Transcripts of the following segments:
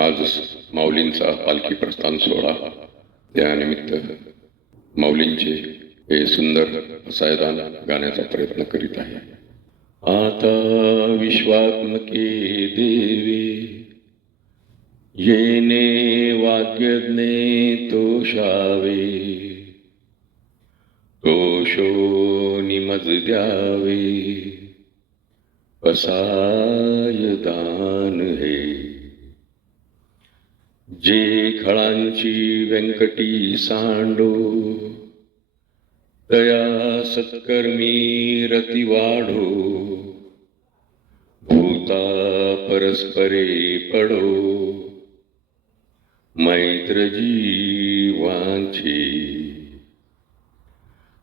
आज माऊलींचा पालखी प्रस्थान सोहळा, त्यानिमित्त माऊलींचे हे सुंदर सायदान गाण्याचा प्रयत्न करीत आहे. आता विश्वात्मके देवे येणे वाग्यज्ञे तोषावे, तोषो निमज द्यावे असाय दान हे. जे खळांची व्यंकटी सांडो, तया सत्कर्मी रती वाढो. भूता परस्परे पडो, मैत्र जीवांची.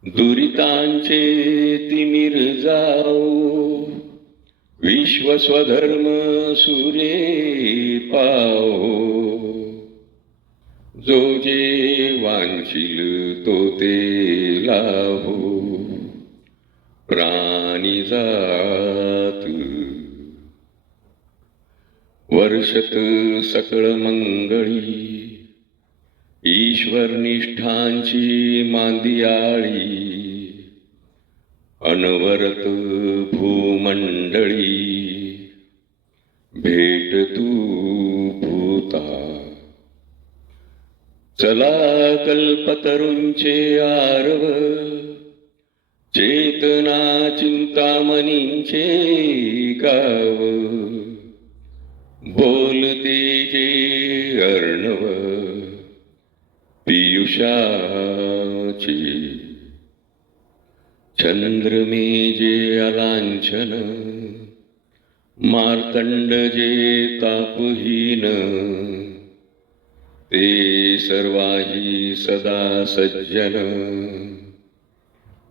दुरितांचे तिमिर जाओ, विश्व स्वधर्म सूर्ये पाओ. जो जे वांछील तो ते लाभो, प्राणी जात. वर्षत सकळ मंगळी, ईश्वर निष्ठांची मांदियाळी. अनवरत भूमंडळी, भेट तू भूता. चला कल्पतरूंचे आरव, चेतना चिंतामणींचे गाव. बोलते जे अर्णव पियुषाची, चंद्रमे जे अलांछन, मार्तंड जे तापहीन. ते सर्वाही सदा सज्जन,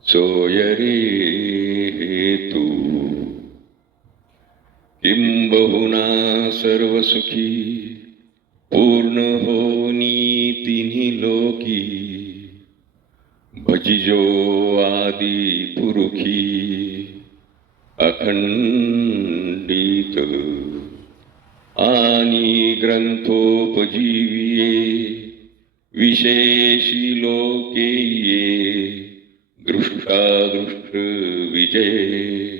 सोय रे हेतू. किंबहुना सर्व सुखी, पूर्ण होनी तिन्ही लोकी. भजिजो आदि पुरुखी, अखंडित. आणि ग्रंथोपजीविये, विशेषी लोकेये. दृष्टादृष्ट विजय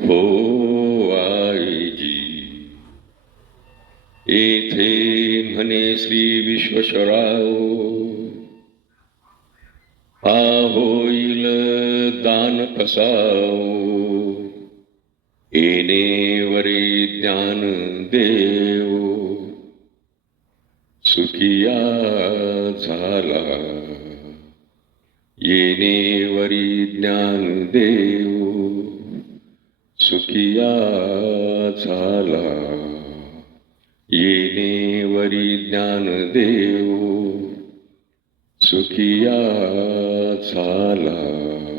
हो आयजी. येथे म्हणे श्री विश्वेश्वराओ, हा होईल दान कसाओ. येणे वरी ज्ञान देव, सुखिया झाला. येणे वरी ज्ञान देव, सुखिया झाला. येणे वरी ज्ञान देव, सुखिया झाला.